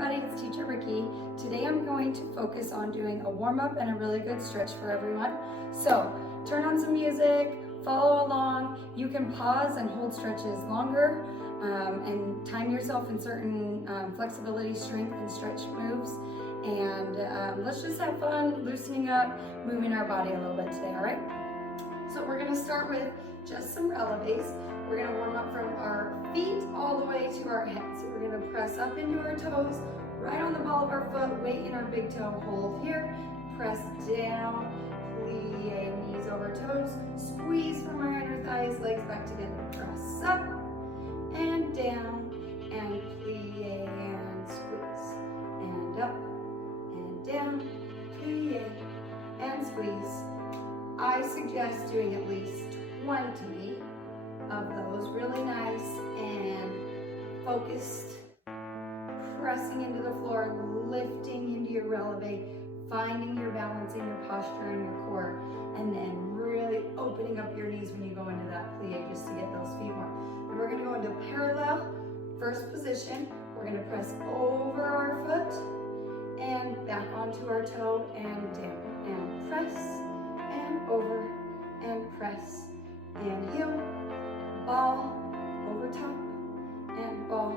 everybody, it's Teacher Ricci. Today I'm going to focus on doing a warm-up and a really good stretch for everyone. So turn on some music, follow along. You can pause and hold stretches longer and time yourself in certain flexibility, strength, and stretch moves. And let's just have fun loosening up, moving our body a little bit today, all right? So we're gonna start with just some releves. We're gonna warm up from our feet all the way to our head. So we're gonna press up into our toes, right on the ball of our foot, weight in our big toe, hold here, press down, plie, knees over toes, squeeze from our inner thighs, legs back together, press up and down, and plie and squeeze, and up and down, plie and squeeze. I suggest doing at least 20 of those, really nice and focused, pressing into the floor, lifting into your releve, finding your balance in your posture and your core, and then really opening up your knees when you go into that plie just to get those feet warm. And we're gonna go into parallel, first position. We're gonna press over our foot and back onto our toe and down, and press and over and press and heel, ball, over top, and ball.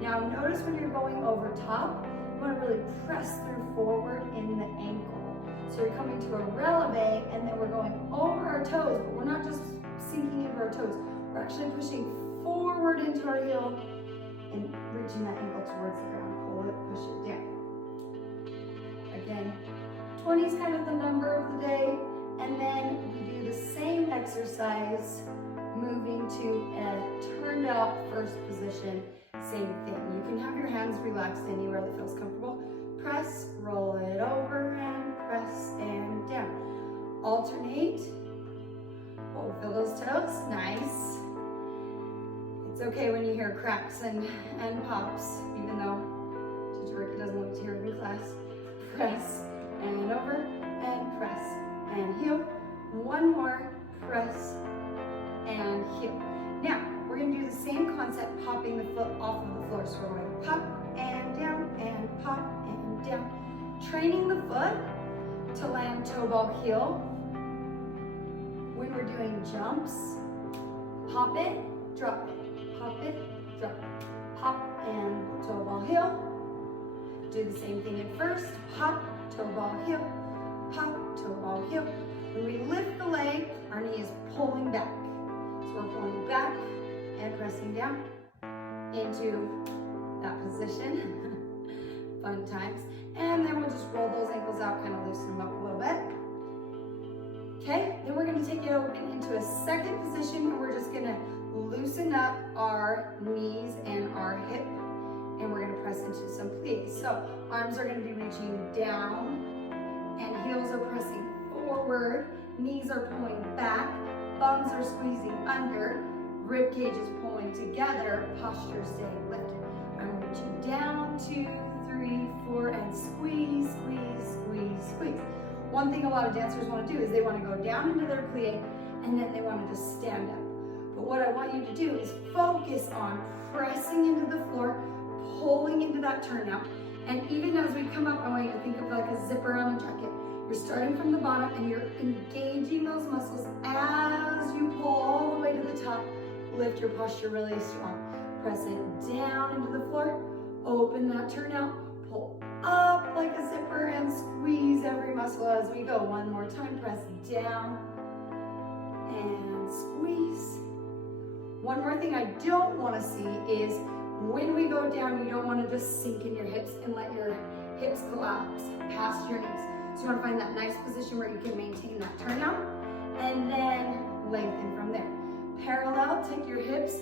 Now notice when you're going over top, you want to really press through forward in the ankle. So you're coming to a releve, and then we're going over our toes, but we're not just sinking into our toes. We're actually pushing forward into our heel and reaching that ankle towards the ground. Pull it, push it down. Again, 20 is kind of the number of the day. And then we do the same exercise, moving to a turned out first position, same thing. You can have your hands relaxed anywhere that feels comfortable. Press, roll it over, and press and down. Alternate. Oh, feel those toes? Nice. It's okay when you hear cracks and pops, even though Teacher Ricci doesn't like to hear it in class. Press and over and press and heel. One more, press and heel. Now, we're going to do the same concept, popping the foot off of the floor. So we're going to pop and down and pop and down. Training the foot to land toe ball heel. When we're doing jumps, pop it, drop it, pop it, drop it, pop and toe ball heel. Do the same thing at first, pop, toe ball heel, pop, toe ball heel. When we lift the leg, our knee is pulling back. So we're pulling back and pressing down into that position. Fun times. And then we'll just roll those ankles out, kind of loosen them up a little bit. Okay, then we're going to take it over into a second position, and we're just going to loosen up our knees and our hip. And we're going to press into some plies. So arms are going to be reaching down, and heels are pressing forward, knees are pulling back, thumbs are squeezing under, rib cage is pulling together, posture staying lifted. I'm reaching down, 2, 3, 4, and squeeze, squeeze, squeeze, squeeze. One thing a lot of dancers want to do is they want to go down into their plie, and then they want to just stand up. But what I want you to do is focus on pressing into the floor, pulling into that turnout. And even as we come up, I want you to think of like a zipper on a jacket. You're starting from the bottom and you're engaging those muscles as you pull all the way to the top. Lift your posture really strong. Press it down into the floor. Open that turnout. Pull up like a zipper and squeeze every muscle as we go. One more time. Press down and squeeze. One more thing I don't want to see is when we go down, you don't want to just sink in your hips and let your hips collapse past your knees. So you want to find that nice position where you can maintain that turnout and then lengthen from there. Parallel, take your hips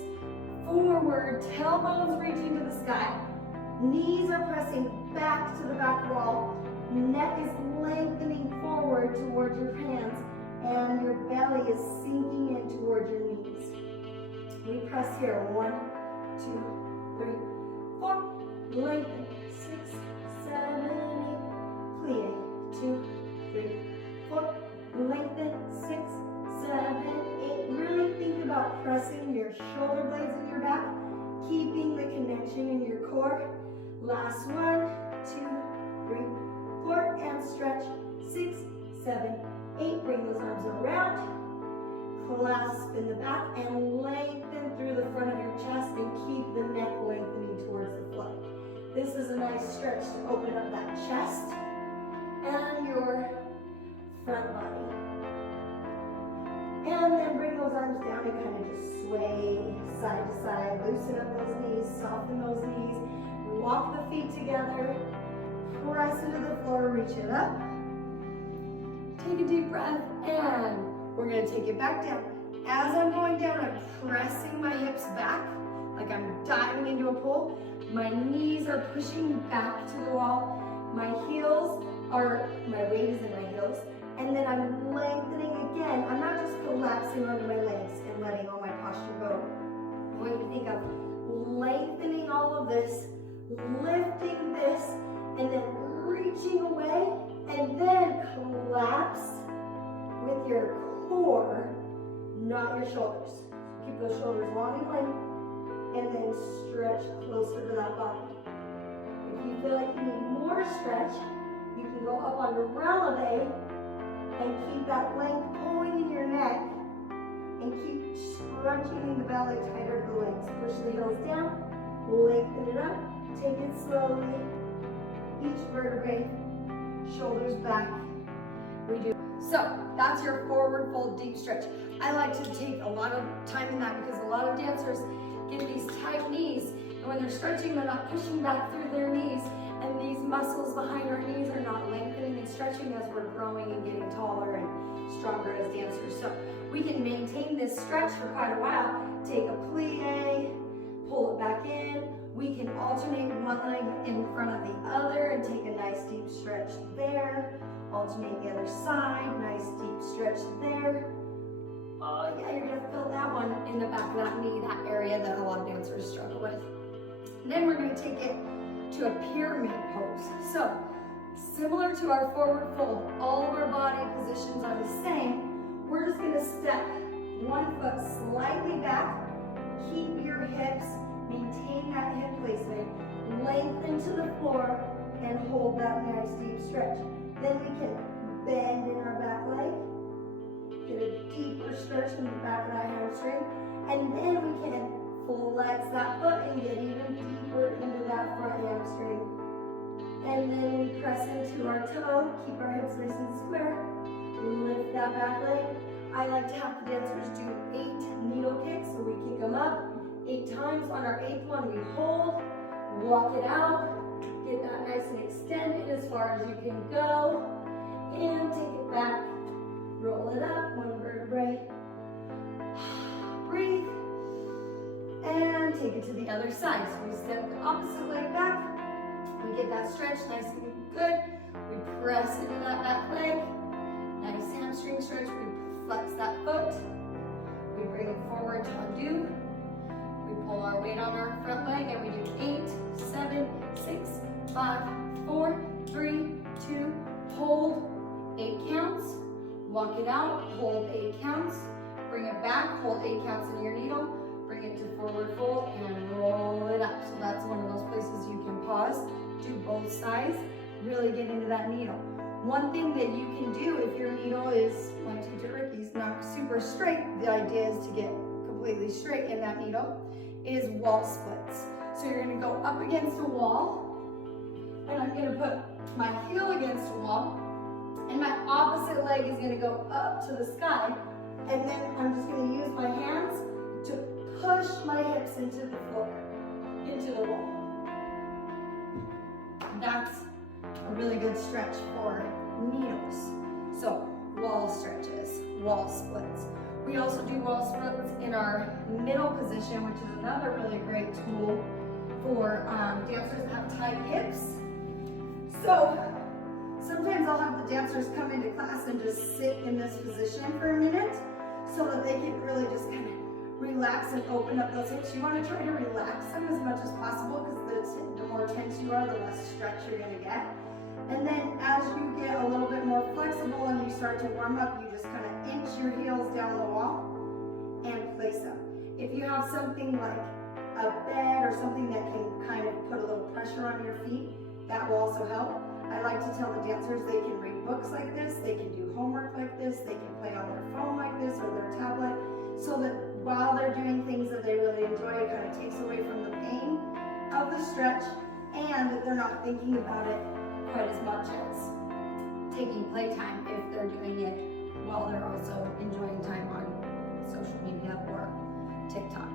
forward, tailbones reaching to the sky. Knees are pressing back to the back wall. Neck is lengthening forward towards your hands, and your belly is sinking in towards your knees. We press here, 1, 2, 3, 4, lengthen, 6, 7, 8, plie, 2, 3, 4, lengthen, 6, 7, 8. Really think about pressing your shoulder blades in your back, keeping the connection in your core. Last one. in the back and lengthen through the front of your chest and keep the neck lengthening towards the floor. This is a nice stretch to open up that chest and your front body. And then bring those arms down and kind of just sway side to side. Loosen up those knees, soften those knees. Walk the feet together. Press into the floor, reach it up. Take a deep breath and we're going to take it back down. As I'm going down, I'm pressing my hips back like I'm diving into a pool. My knees are pushing back to the wall. My weight is in my heels. And then I'm lengthening again. I'm not just collapsing onto my legs and letting all my posture go. I want you to think of lengthening all of this, lifting this, and then reaching away, and then collapse with your core, not your shoulders. Keep those shoulders long and length, and then stretch closer to that body. If you feel like you need more stretch, you can go up onto releve and keep that length pulling in your neck and keep scrunching the belly tighter to the legs. Push the heels down, lengthen it up, take it slowly. Each vertebrae, shoulders back. Redo. So that's your forward fold deep stretch. I like to take a lot of time in that because a lot of dancers get these tight knees, and when they're stretching, they're not pushing back through their knees, and these muscles behind our knees are not lengthening and stretching as we're growing and getting taller and stronger as dancers. So we can maintain this stretch for quite a while. Take a plie, pull it back in. We can alternate one leg in front of the other and take a nice deep stretch there. Alternate the other side, nice deep stretch there. Oh yeah, you're gonna feel that one in the back of that knee, that area that a lot of dancers struggle with. And then we're gonna take it to a pyramid pose. So, similar to our forward fold, all of our body positions are the same. We're just gonna step one foot slightly back, keep your hips, maintain that hip placement, lengthen to the floor, and hold that nice deep stretch. Then we can bend in our back leg, get a deeper stretch in the back of that hamstring, and then we can flex that foot and get even deeper into that front hamstring. And then we press into our toe, keep our hips nice and square, lift that back leg. I like to have the dancers do 8 needle kicks, so we kick them up 8 times. On our 8th one, we hold, walk it out, get that nice and extended as far as you can go, and take it back, roll it up, one vertebrae, breathe, and take it to the other side. So we step the opposite leg back, we get that stretch nice and good, we press into that back leg, nice hamstring stretch, we flex that foot, we bring it forward to undo, we pull our weight on our front leg, and we do 8, 7, 6, 5, 4, 3, 2, hold, 8 counts, walk it out, hold 8 counts, bring it back, hold 8 counts in your needle, bring it to forward fold, and roll it up. So that's one of those places you can pause, do both sides, really get into that needle. One thing that you can do if your needle is, my teacher Ricci's, not super straight, the idea is to get completely straight in that needle, is wall splits. So you're gonna go up against a wall, and I'm gonna put my heel against a wall, and my opposite leg is gonna go up to the sky, and then I'm just gonna use my hands to push my hips into the floor, into the wall. That's a really good stretch for needles. So wall stretches, wall splits. We also do wall splits in our middle position, which is another really great tool for dancers that have tight hips. So sometimes I'll have the dancers come into class and just sit in this position for a minute so that they can really just kind of relax and open up those hips. You want to try to relax them as much as possible because the more tense you are, the less stretch you're going to get. And then as you get a little bit more flexible and you start to warm up, you just kind of inch your heels down the wall and place them. If you have something like a bed or something that can kind of put a little pressure on your feet, that will also help. I like to tell the dancers they can read books like this, they can do homework like this, they can play on their phone like this or their tablet. so that while they're doing things that they really enjoy, it kind of takes away from the pain of the stretch, and that they're not thinking about it quite as much as taking playtime if they're doing it while they're also enjoying time on social media or TikTok.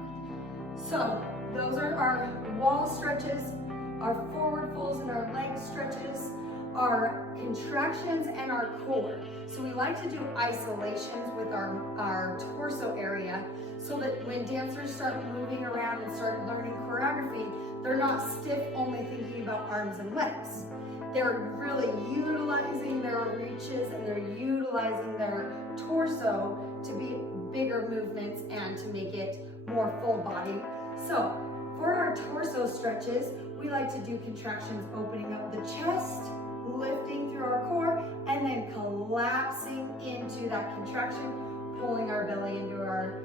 So those are our wall stretches, our forward folds and our leg stretches, our contractions, and our core. So we like to do isolations with our torso area so that when dancers start moving around and start learning choreography, they're not stiff only thinking about arms and legs. They're really utilizing their reaches and they're utilizing their torso to be bigger movements and to make it more full body. So for our torso stretches, we like to do contractions opening up the chest, lifting through our core, and then collapsing into that contraction, pulling our belly into our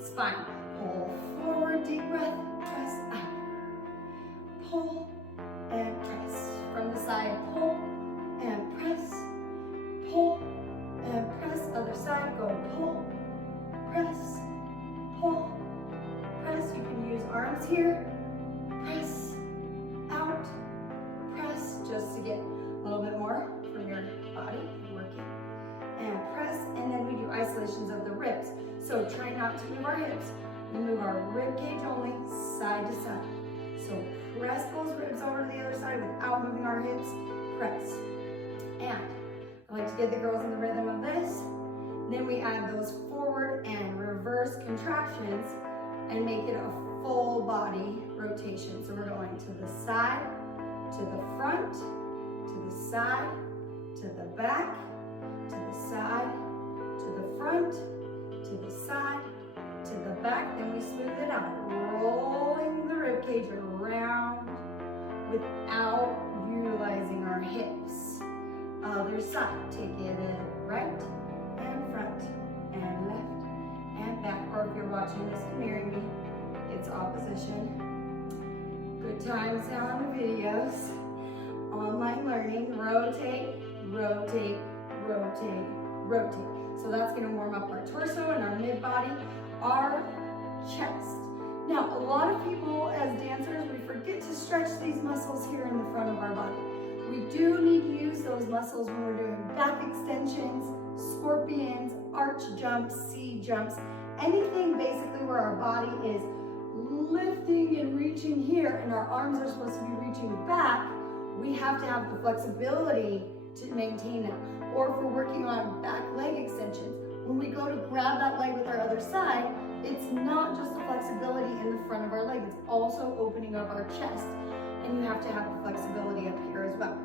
spine. Pull forward, deep breath, press up. Pull and press. From the side, pull and press. Pull and press. Other side, go pull, press, pull, press. You can use arms here. Press, out, press, just to get a little bit more from your body working. And press, and then we do isolations of the ribs. So try not to move our hips. We move our rib cage only, side to side. So press those ribs over to the other side without moving our hips. Press. And I like to get the girls in the rhythm of this. Then we add those forward and reverse contractions and make it a full body rotation. So we're going to the side, to the front, to the side, to the back, to the side, to the front, to the side, to the back. Then we smooth it out, rolling the rib cage around without utilizing our hips. Other side, take it right and front and left and back. Or if you're watching this mirroring me, it's opposition. Good times now on the videos. Online learning, rotate, rotate, rotate, rotate. So that's gonna warm up our torso and our mid-body, our chest. Now, a lot of people as dancers, we forget to stretch these muscles here in the front of our body. We do need to use those muscles when we're doing back extensions, scorpions, arch jumps, C jumps, anything basically where our body is lifting and reaching here and our arms are supposed to be reaching back. We have to have the flexibility to maintain that. Or if we're working on back leg extensions, when we go to grab that leg with our other side, it's not just the flexibility in the front of our leg, it's also opening up our chest. And you have to have the flexibility up here as well.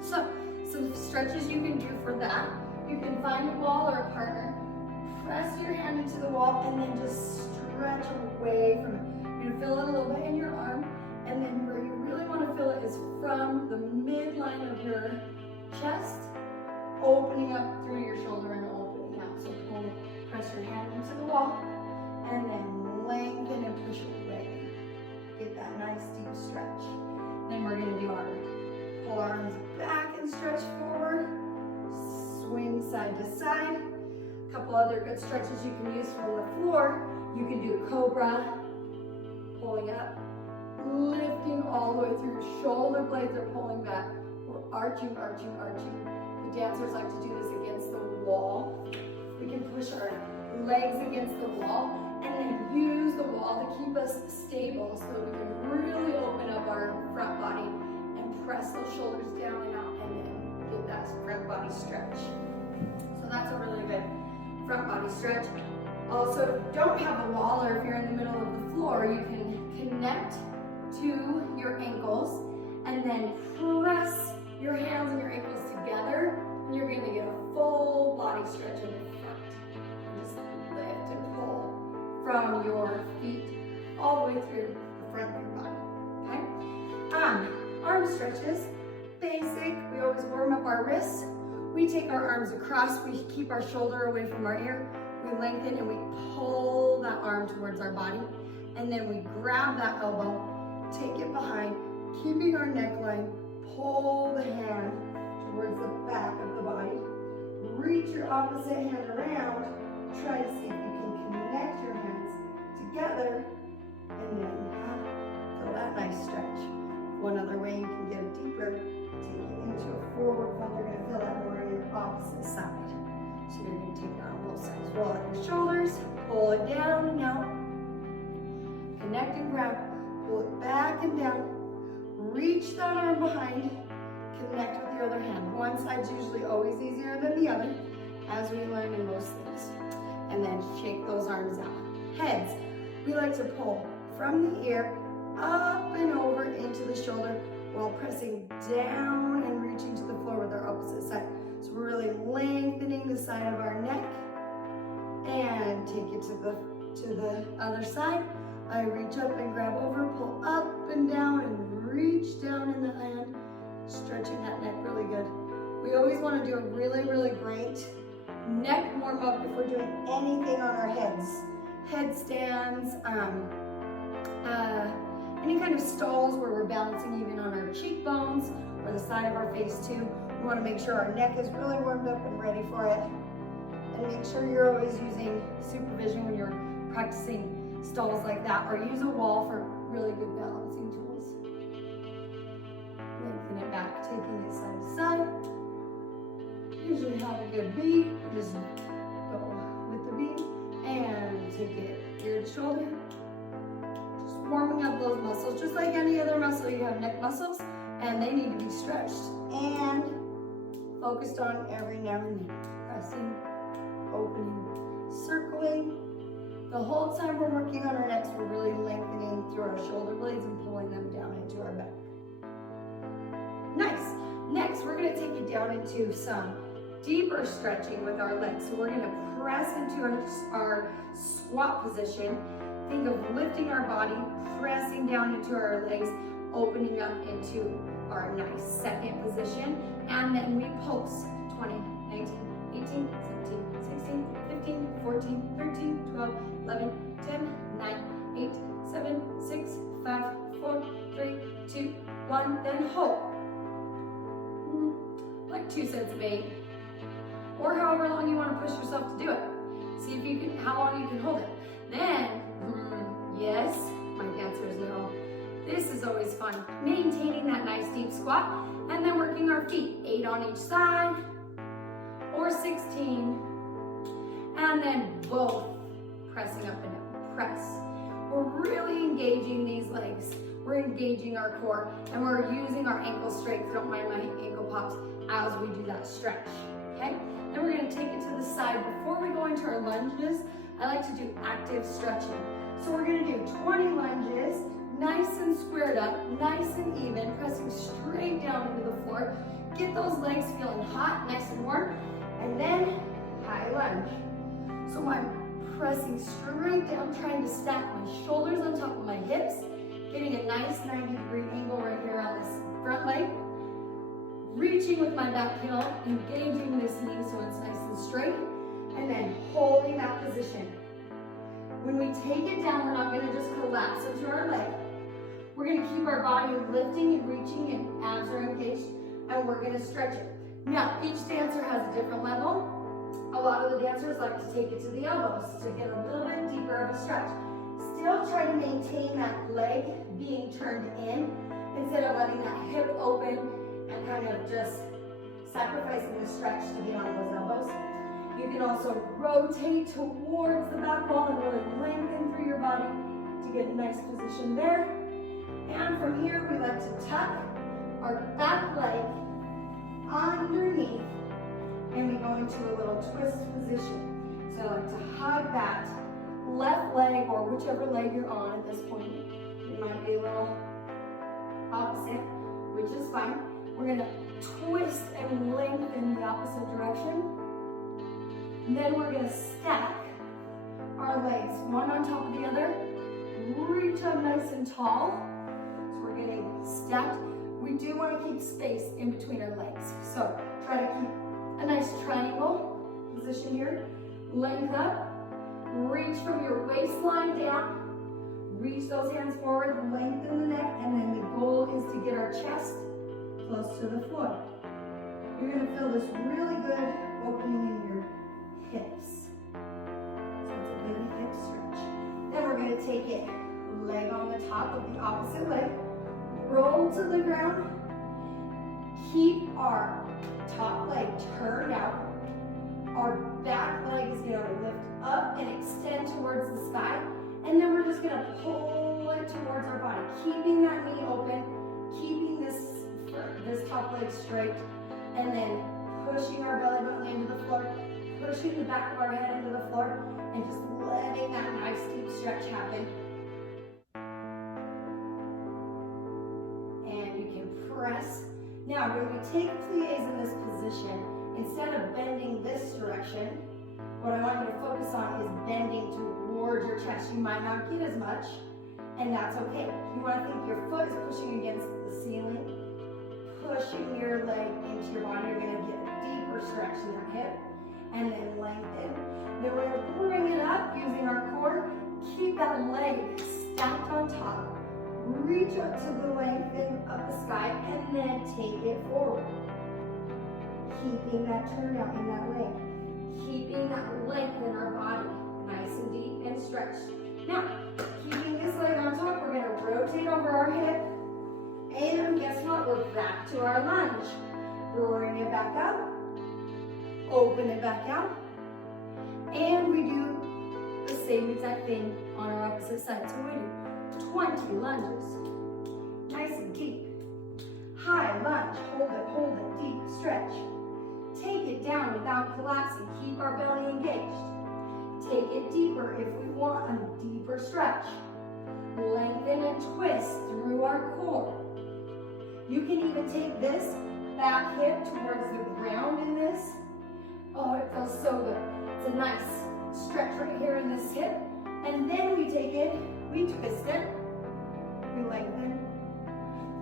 So, some stretches you can do for that. You can find a wall or a partner, press your hand into the wall, and then just stretch away from it. You're gonna feel it a little bit in your arm, and then where you really wanna feel it is from the midline of your chest, opening up through your shoulder and opening out. So press your hand into the wall, and then lengthen and push away. Get that nice deep stretch. Then we're gonna do our pull our arms back and stretch forward, swing side to side. A couple other good stretches you can use from the floor. You can do cobra, pulling up, lifting all the way through. Shoulder blades are pulling back. We're arching, arching, arching. The dancers like to do this against the wall. We can push our legs against the wall and then use the wall to keep us stable so that we can really open up our front body and press those shoulders down and out and then get that front body stretch. So that's a really good front body stretch. Also, if you don't have a wall or if you're in the middle of the floor, you can connect to your ankles and then press your hands and your ankles together, and you're going to get a full body stretch in the front. And just lift and pull from your feet all the way through the front of your body. Okay? Arm stretches, basic. We always warm up our wrists. We take our arms across. We keep our shoulder away from our ear. We lengthen and we pull that arm towards our body. And then we grab that elbow, take it behind, keeping our neckline, pull the hand towards the back of the body. Reach your opposite hand around. Try to see if you can connect your hands together and then feel that nice stretch. One other way you can get it deeper, take it into a forward fold. You're going to feel that more on your opposite side. So you're going to take it on both sides. Roll out your shoulders, pull it down and out. Connect and grab, pull it back and down. Reach that arm behind, connect with your other hand. One side's usually always easier than the other, as we learn in most things. And then shake those arms out. Heads, we like to pull from the ear up and over into the shoulder while pressing down and reaching to the floor with our opposite side. So we're really lengthening the side of our neck and take it to the other side. I reach up and grab over, pull up and down and reach down in the hand, stretching that neck really good. We always want to do a really, really great neck warm up if we're doing anything on our heads. Headstands, any kind of stalls where we're balancing even on our cheekbones or the side of our face too. We want to make sure our neck is really warmed up and ready for it. And make sure you're always using supervision when you're practicing stalls like that, or use a wall for really good balancing tools. Lengthen it back, taking it side to side. Usually have a good beat. Just go with the beat and take it ear to shoulder. Just warming up those muscles, just like any other muscle. You have neck muscles, and they need to be stretched and focused on every now and then. Pressing, opening, circling. The whole time we're working on our necks, we're really lengthening through our shoulder blades and pulling them down into our back. Nice. Next, we're going to take it down into some deeper stretching with our legs. So we're going to press into our squat position. Think of lifting our body, pressing down into our legs, opening up into our nice second position. And then we pulse 20, 19, 18, 17, 16, 15, 14, 13, 12, 11, 10, 9, 8, 7, 6, 5, 4, 3, 2, 1, then hold. Like 2 sets of 8. Or however long you want to push yourself to do it. See if you can, how long you can hold it. Then, yes, my answer is no. This is always fun. Maintaining that nice deep squat, and then working our feet. 8 on each side, or 16. And then both pressing up and down. Press. We're really engaging these legs. We're engaging our core, and we're using our ankle strength. Don't mind my ankle pops as we do that stretch. Okay? Then we're going to take it to the side. Before we go into our lunges, I like to do active stretching. So we're going to do 20 lunges, nice and squared up, nice and even, pressing straight down into the floor. Get those legs feeling hot, nice and warm, and then high lunge. So I'm pressing straight down, trying to stack my shoulders on top of my hips, getting a nice 90-degree angle right here on this front leg. Reaching with my back heel, engaging this knee so it's nice and straight, and then holding that position. When we take it down, we're not going to just collapse into our leg. We're going to keep our body lifting and reaching, and abs are engaged, and we're going to stretch it. Now, each dancer has a different level. A lot of the dancers like to take it to the elbows to get a little bit deeper of a stretch. Still try to maintain that leg being turned in instead of letting that hip open and kind of just sacrificing the stretch to get on those elbows. You can also rotate towards the back wall and really lengthen through your body to get a nice position there. And from here, we like to tuck our back leg underneath, and we go into a little twist position. So I like to hug that left leg, or whichever leg you're on at this point. It might be a little opposite, which is fine. We're going to twist and lengthen the opposite direction. And then we're going to stack our legs one on top of the other. Reach up nice and tall. So we're getting stacked. We do want to keep space in between our legs. So try to keep a nice triangle position here. Length up. Reach from your waistline down. Reach those hands forward, lengthen the neck, and then the goal is to get our chest close to the floor. You're going to feel this really good opening in your hips. So it's a big hip deep stretch. Then we're going to take it leg on the top of the opposite leg, roll to the ground, keep our top leg turned out. Our back leg is going to lift up and extend towards the sky, and then we're just going to pull it towards our body, keeping that knee open, keeping this top leg straight, and then pushing our belly button into the floor, pushing the back of our head into the floor, and just letting that nice deep stretch happen. And you can press. Now, when we take plies in this position, instead of bending this direction, what I want you to focus on is bending towards your chest. You might not get as much, and that's okay. You want to think your foot is pushing against the ceiling, pushing your leg into your body. You're going to get a deeper stretch in that hip, and then lengthen. Then we're going to bring it up using our core. Keep that leg stacked on top. Reach up to the lengthen of the sky, and then take it forward. Keeping that turnout in that leg. Keeping that length in our body. Nice and deep and stretched. Now, keeping this leg on top, we're going to rotate over our hip. And guess what? We're back to our lunge. Bring it back up. Open it back out. And we do the same exact thing on our opposite side. So we do 20 lunges. Nice and deep. High lunge. Hold it. Deep stretch. Take it down without collapsing. Keep our belly engaged. Take it deeper if we want a deeper stretch. Lengthen and twist through our core. You can even take this back hip towards the ground in this. Oh, it feels so good. It's a nice stretch right here in this hip. And then we take it, we twist it, we lengthen,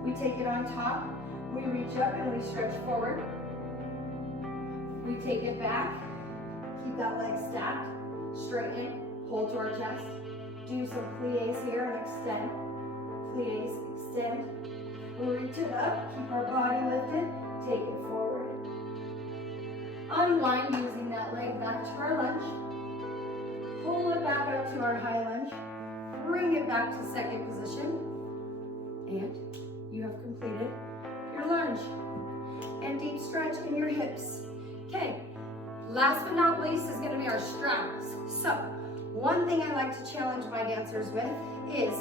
we take it on top, we reach up and we stretch forward. We take it back, keep that leg stacked, straighten it, hold to our chest. Do some plies here and extend. Plies, extend. We reach it up, keep our body lifted, take it forward. Unwind using that leg back to our lunge. Pull it back up to our high lunge. Bring it back to second position. And you have completed your lunge. And deep stretch in your hips. Okay, last but not least is going to be our straddles. So, one thing I like to challenge my dancers with is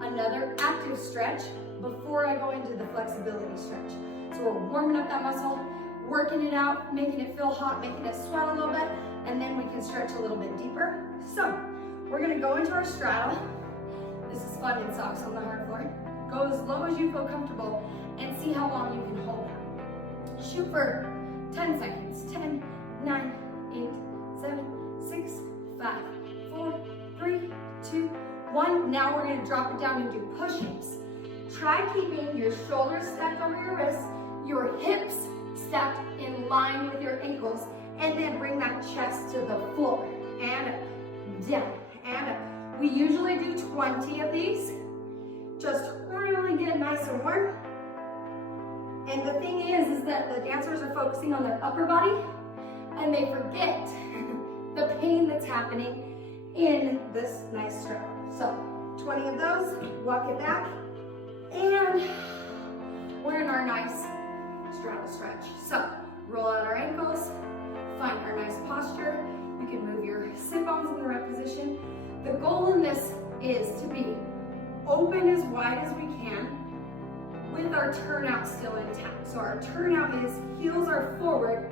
another active stretch before I go into the flexibility stretch. So we're warming up that muscle, working it out, making it feel hot, making it sweat a little bit, and then we can stretch a little bit deeper. So, we're going to go into our straddle. This is fun in socks on the hard floor. Go as low as you feel comfortable and see how long you can hold that. Shoot for 10 seconds. 10, 9, 8, 7, 6, 5, 4, 3, 2, 1. Now we're going to drop it down and do push-ups. Try keeping your shoulders stacked over your wrists, your hips stacked in line with your ankles, and then bring that chest to the floor. And up, down, and up. We usually do 20 of these. Just really get nice and warm. And the thing is that the dancers are focusing on their upper body, and they forget the pain that's happening in this nice straddle. So 20 of those, walk it back, and we're in our nice straddle stretch. So roll out our ankles, find our nice posture. You can move your sit bones in the right position. The goal in this is to be open as wide as we can with our turnout still intact. So our turnout is heels are forward,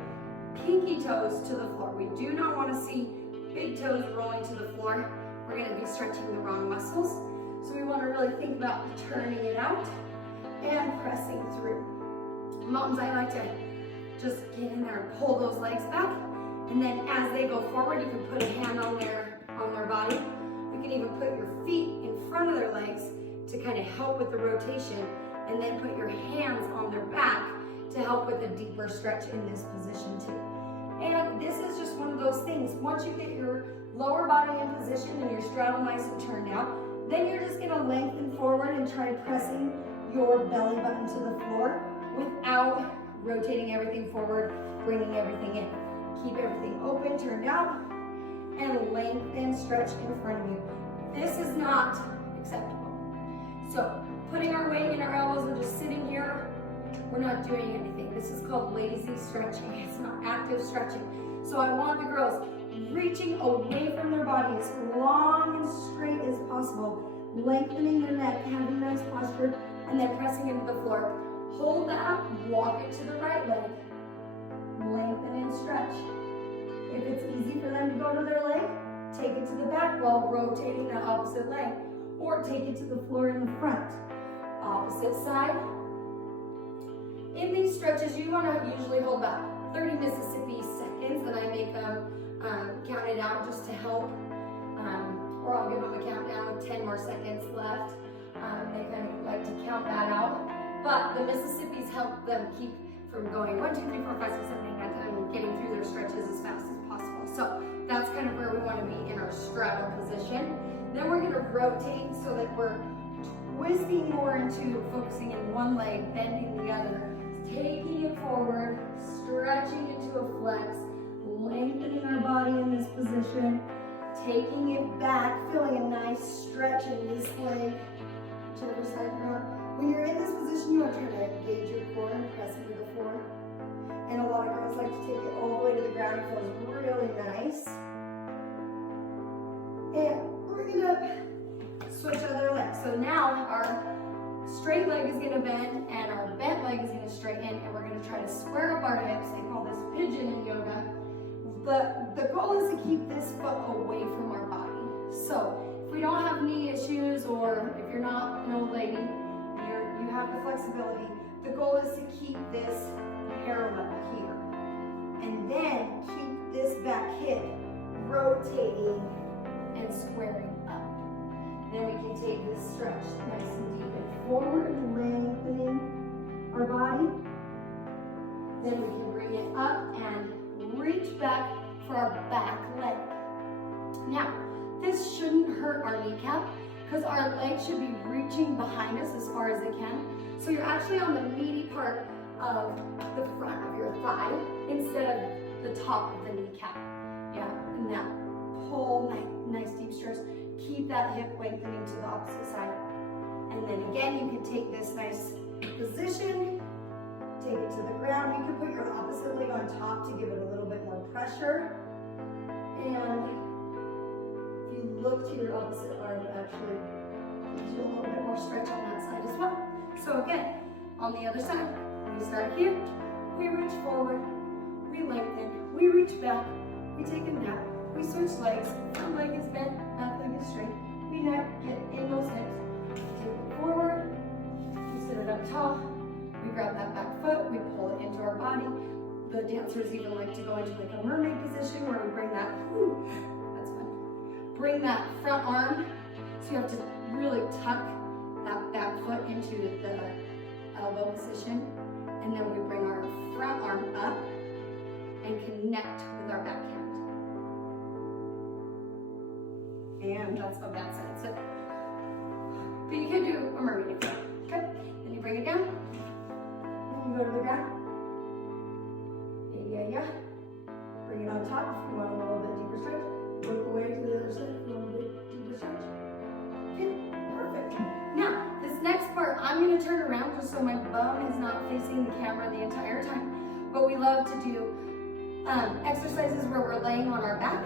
pinky toes to the floor. We do not want to see big toes rolling to the floor. We're going to be stretching the wrong muscles. So we want to really think about turning it out and pressing through. Mountains, I like to just get in there and pull those legs back. And then as they go forward, you can put a hand on their body. You can even put your feet in front of their legs to kind of help with the rotation, and then put your hands on their back to help with a deeper stretch in this position too. And this is just one of those things. Once you get your lower body in position and your straddle nice and turned out, then you're just going to lengthen forward and try pressing your belly button to the floor without rotating everything forward, bringing everything in. Keep everything open, turned out, and lengthen, stretch in front of you. This is not acceptable. So putting our weight in our elbows and just sitting here, we're not doing anything. This is called lazy stretching. It's not active stretching. So I want the girls reaching away from their body as long and straight as possible, lengthening their neck, having nice posture, and then pressing into the floor. Hold that, walk it to the right leg, lengthen and stretch. If it's easy for them to go to their leg, take it to the back while rotating the opposite leg, or take it to the floor in the front. Opposite side. In these stretches, you want to usually hold about 30 Mississippi seconds, and I make them count it out just to help, or I'll give them a countdown with 10 more seconds left. They kind of like to count that out, but the Mississippis help them keep from going 1, 2, 3, 4, 5, 6, 7, 8, 9, 10, and getting through their stretches as fast as possible. So that's kind of where we want to be in our straddle position. Then we're going to rotate so that we're twisting more into focusing in one leg, bending the other, taking it forward, stretching into a flex, lengthening our body in this position, taking it back, feeling a nice stretch in this leg, whichever side you're on. When you're in this position, you want to try to engage your core and press into the floor. And a lot of girls like to take it all the way to the ground. It feels really nice. And we're gonna switch other legs. So now our straight leg is gonna bend and our bent leg is gonna straighten, and we're gonna try to square up our hips. They call this pigeon in yoga. The goal is to keep this foot away from our body. So if we don't have knee issues, or if you're not an old lady, you have the flexibility, the goal is to keep this parallel here. And then keep this back hip rotating and squaring up. Then we can take this stretch nice and deep and forward, lengthening our body. Then we can bring it up and reach back for our back leg. Now, this shouldn't hurt our kneecap because our leg should be reaching behind us as far as it can. So you're actually on the meaty part of the front of your thigh instead of the top of the kneecap. Yeah, and that pull, nice deep stretch. Keep that hip lengthening to the opposite side. And then again, you can take this nice position, take it to the ground. You can put your opposite leg on top to give it a little bit more pressure. And if you look to your opposite arm, it actually gives you a little bit more stretch on that side as well. So again, on the other side, we start here, we reach forward, we lengthen, we reach back, we take a nap, we switch legs, one leg is bent, that leg is straight, we get in those hips, take it forward, we sit it up tall, we grab that back foot, we pull it into our body. The dancers even like to go into like a mermaid position where we bring that, that's fun, bring that front arm, so you have to really tuck that back foot into the elbow position, and then we bring our front arm up and connect with our back hand. And that's what that said. So, but you can do a mermaid if you want. Okay? Then you bring it down. Then you go to the ground. Yeah. Bring it on top if you want a little bit deeper stretch. Look away to the other side if you want a bit deeper stretch. Okay, perfect. Now, this next part, I'm going to turn around just so my bum is not facing the camera the entire time. But we love to do exercises where we're laying on our back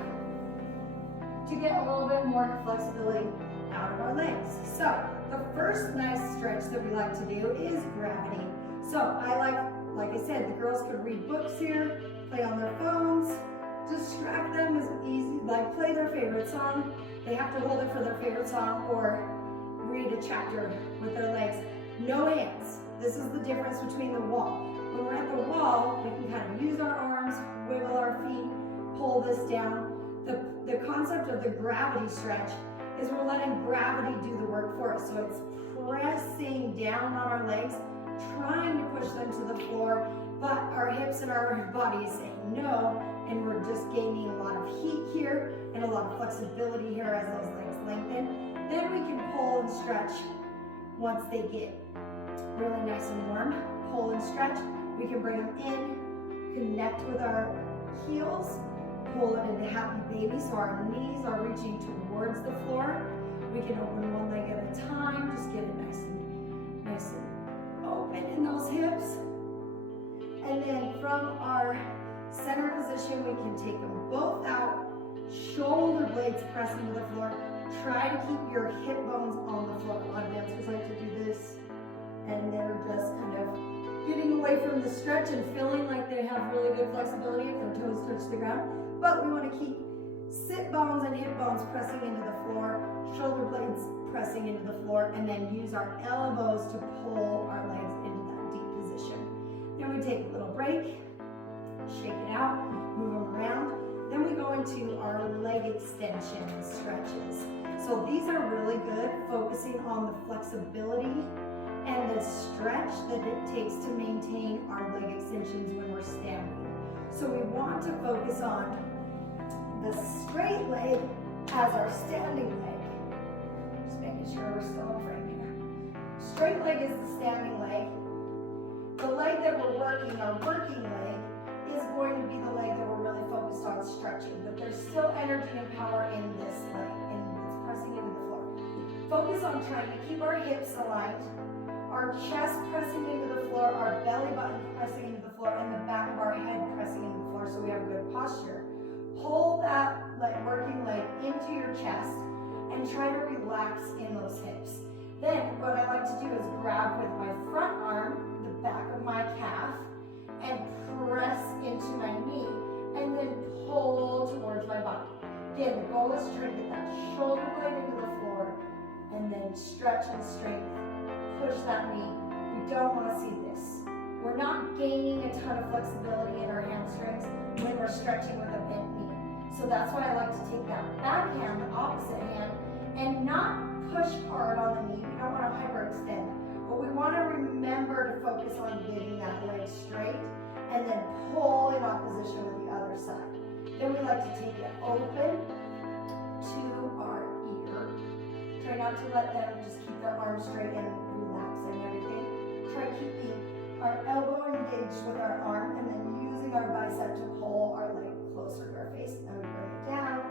to get a little bit more flexibility out of our legs. So, the first nice stretch that we like to do is gravity. So, like I said, the girls could read books here, play on their phones, distract them as easy, like play their favorite song. They have to hold it for their favorite song or read a chapter with their legs. No hands. This is the difference between the wall. When we're at the wall, we can kind of use our arms, wiggle our feet, pull this down. The concept of the gravity stretch is we're letting gravity do the work for us. So it's pressing down on our legs, trying to push them to the floor, but our hips and our body is saying no, and we're just gaining a lot of heat here and a lot of flexibility here as those legs lengthen. Then we can pull and stretch once they get really nice and warm. Pull and stretch. We can bring them in, connect with our heels, pull it into happy baby, so our knees are reaching towards the floor. We can open one leg at a time, just get it nice and open in those hips. And then from our center position, we can take them both out, shoulder blades press into the floor. Try to keep your hip bones on the floor. A lot of dancers like to do this, and they're just kind of getting away from the stretch and feeling like they have really good flexibility if their toes touch the ground. But we want to keep sit bones and hip bones pressing into the floor, shoulder blades pressing into the floor, and then use our elbows to pull our legs into that deep position. Then we take a little break, shake it out, move them around. Then we go into our leg extension stretches. So these are really good, focusing on the flexibility and the stretch that it takes to maintain our leg extensions when we're standing. So we want to focus on the straight leg as our standing leg. Just making sure we're still in frame here. Straight leg is the standing leg. The leg that we're working, our working leg, is going to be the leg that we're really focused on stretching, but there's still energy and power in this leg, and it's pressing into the floor. Focus on trying to keep our hips aligned, our chest pressing into the floor, our belly button pressing into the floor, and the back of our head pressing into the floor so we have good posture. Pull that working leg into your chest and try to relax in those hips. Then what I like to do is grab with my front arm, the back of my calf, and press into my knee, and then pull towards my body. Again, the goal is to try to get that shoulder blade into the floor, and then stretch and strength. Push that knee. We don't want to see this. We're not gaining a ton of flexibility in our hamstrings when we're stretching with a bent knee. So that's why I like to take that back hand, the opposite hand, and not push hard on the knee. We don't want to hyperextend. But we want to remember to focus on getting that leg straight and then pull in opposition with the other side. Then we like to take it open to our ear. Try not to let them just keep their arms straight and relax and everything. Try keeping our elbow engaged with our arm and then using our bicep to pull our leg closer to our face. And we bring it down,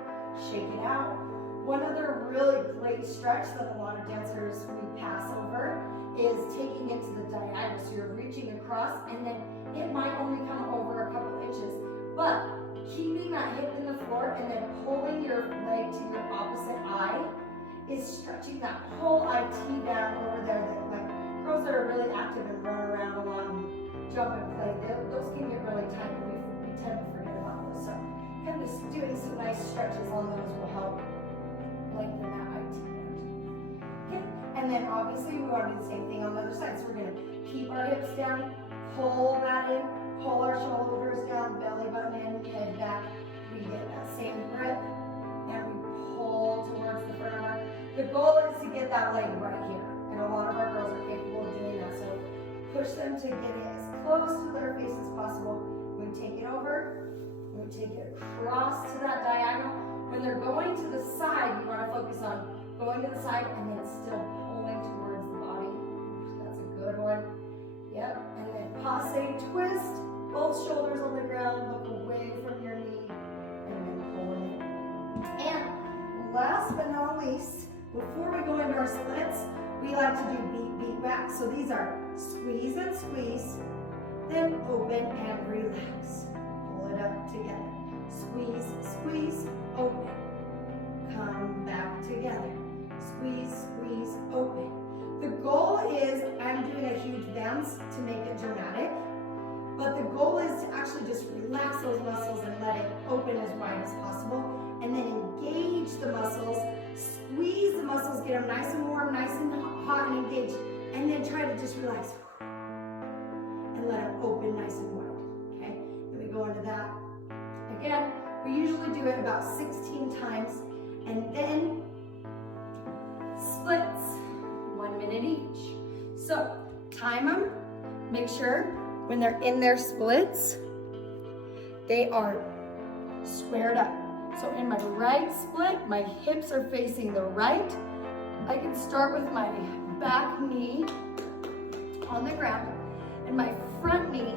shake it out. One other really great stretch that a lot of dancers we pass over is taking it to the diagonal. So you're reaching across and then it might only come over a couple inches, but keeping that hip in the floor and then pulling your leg to your opposite eye is stretching that whole IT down over there. That, like girls that are really active and run around a lot and jump and play, those can get really tight and we tend to forget about those. So kind of just doing some nice stretches on those will help lengthen that IT band. Okay, and then obviously we want to do the same thing on the other side. So we're going to keep our hips down, pull that in, pull our shoulders down, belly button in, head back. We get that same grip and we pull towards the front of our. The goal is to get that leg right here, and a lot of our girls are capable of doing that. So push them to get it as close to their face as possible. We take it over, we take it across to that diagonal. When they're going to the side, you want to focus on going to the side and then still pulling towards the body. That's a good one. Yep, and then passe twist, both shoulders on the ground, look away from your knee, and then pull it in. And last but not least, before we go into our splits, we like to do beat, beat, back. So these are squeeze and squeeze, then open and relax. Pull it up together. Squeeze, squeeze, open. Come back together. Squeeze, squeeze, open. The goal is, I'm doing a huge bounce to make it dramatic, but the goal is to actually just relax those muscles and let it open as wide as possible, and then engage the muscles, squeeze the muscles, get them nice and warm, nice and hot and engaged, and then try to just relax and let them open nice and wide, okay? Then we go into that. Again, we usually do it about 16 times, and then splits, 1 minute each. So time them, make sure when they're in their splits, they are squared up. So in my right split, my hips are facing the right. I can start with my back knee on the ground and my front knee,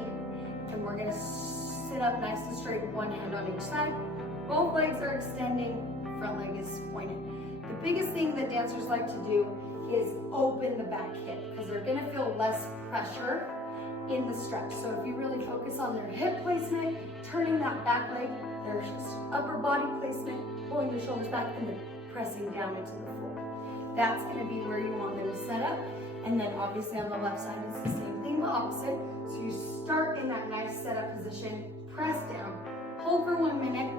and we're gonna sit up nice and straight, one hand on each side, Both legs are extending, front leg is pointed. The biggest thing that dancers like to do is open the back hip because they're gonna feel less pressure in the stretch. So if you really focus on their hip placement, turning that back leg, their upper body placement, pulling the shoulders back, and then pressing down into the floor. That's gonna be where you want them to set up. And then obviously on the left side, it's the same thing, the opposite. So you start in that nice setup position, press down, hold for 1 minute.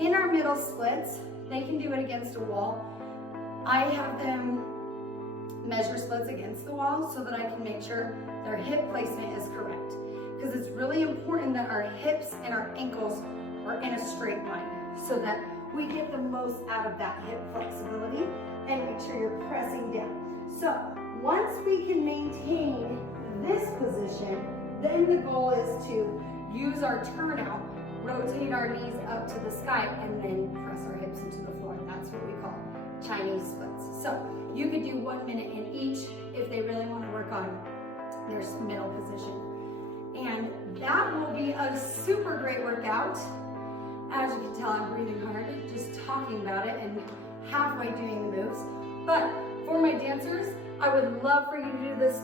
In our middle splits, they can do it against a wall. I have them measure splits against the wall so that I can make sure their hip placement is correct. Because it's really important that our hips and our ankles are in a straight line so that we get the most out of that hip flexibility and make sure you're pressing down. So once we can maintain this position, then the goal is to use our turnout, rotate our knees up to the sky, and then press our hips into the floor. And that's what we call Chinese splits. So you could do 1 minute in each if they really want to work on their middle position. And that will be a super great workout. As you can tell, I'm breathing hard, just talking about it and halfway doing the moves. But for my dancers, I would love for you to do this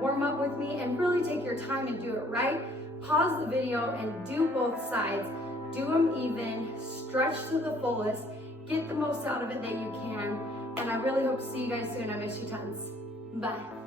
warm up with me and really take your time and do it right. Pause the video and do both sides. Do them even, stretch to the fullest, get the most out of it that you can. And I really hope to see you guys soon. I miss you tons. Bye.